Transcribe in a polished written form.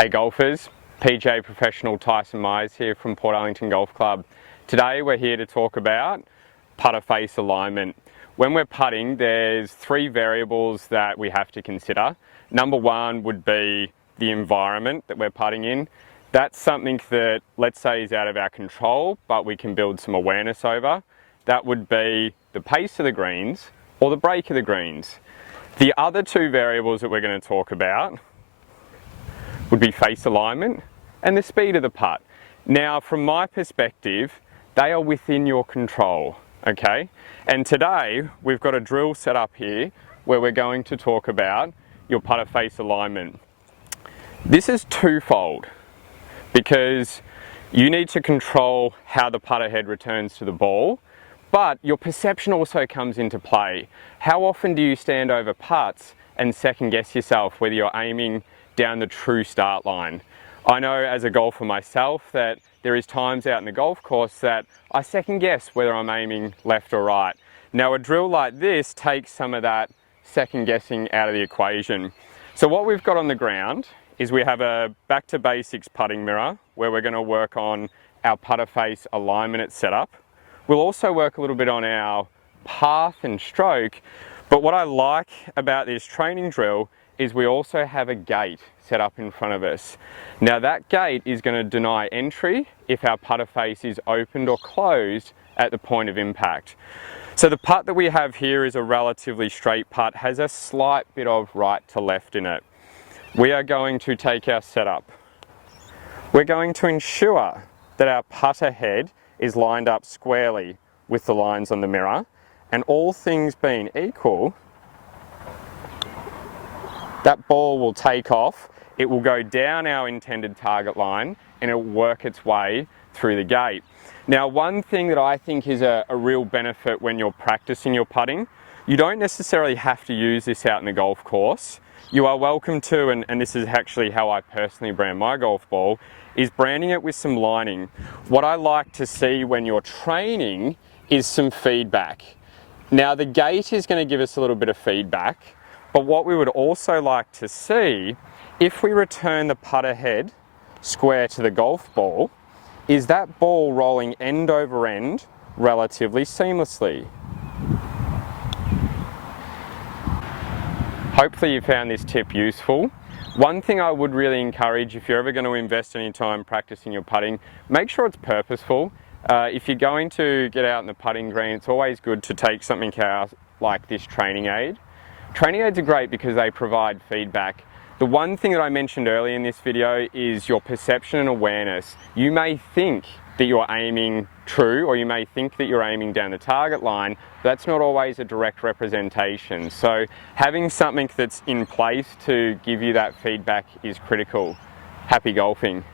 Hey golfers, PGA professional Tyson Myers here from Port Arlington Golf Club. Today we're here to talk about putter face alignment. When we're putting, there's three variables that we have to consider. Number one would be the environment that we're putting in. That's something that, let's say, is out of our control, but we can build some awareness over. That would be the pace of the greens or the break of the greens. The other two variables that we're going to talk about would be face alignment and the speed of the putt. Now, from my perspective, they are within your control, okay? And today, we've got a drill set up here where we're going to talk about your putter face alignment. This is twofold because you need to control how the putter head returns to the ball, but your perception also comes into play. How often do you stand over putts and second guess yourself whether you're aiming down the true start line? I know as a golfer myself that there is times out in the golf course that I second guess whether I'm aiming left or right. Now a drill like this takes some of that second guessing out of the equation. So what we've got on the ground is we have a back to basics putting mirror where we're going to work on our putter face alignment at setup. We'll also work a little bit on our path and stroke, but what I like about this training drill is we also have a gate set up in front of us. Now that gate is going to deny entry if our putter face is opened or closed at the point of impact. So the putt that we have here is a relatively straight putt, has a slight bit of right to left in it. We are going to take our setup. We're going to ensure that our putter head is lined up squarely with the lines on the mirror, and all things being equal, that ball will take off, it will go down our intended target line, and it will work its way through the gate. Now, one thing that I think is a real benefit when you're practicing your putting, you don't necessarily have to use this out in the golf course. You are welcome to, and this is actually how I personally brand my golf ball, is branding it with some lining. What I like to see when you're training is some feedback. Now, the gate is going to give us a little bit of feedback, but what we would also like to see, if we return the putter head square to the golf ball, is that ball rolling end over end relatively seamlessly. Hopefully you found this tip useful. One thing I would really encourage, if you're ever going to invest any time practicing your putting, make sure it's purposeful. If you're going to get out in the putting green, it's always good to take something out like this training aid. Training aids are great because they provide feedback. The one thing that I mentioned earlier in this video is your perception and awareness. You may think that you're aiming true, or you may think that you're aiming down the target line, but that's not always a direct representation. So having something that's in place to give you that feedback is critical. Happy golfing.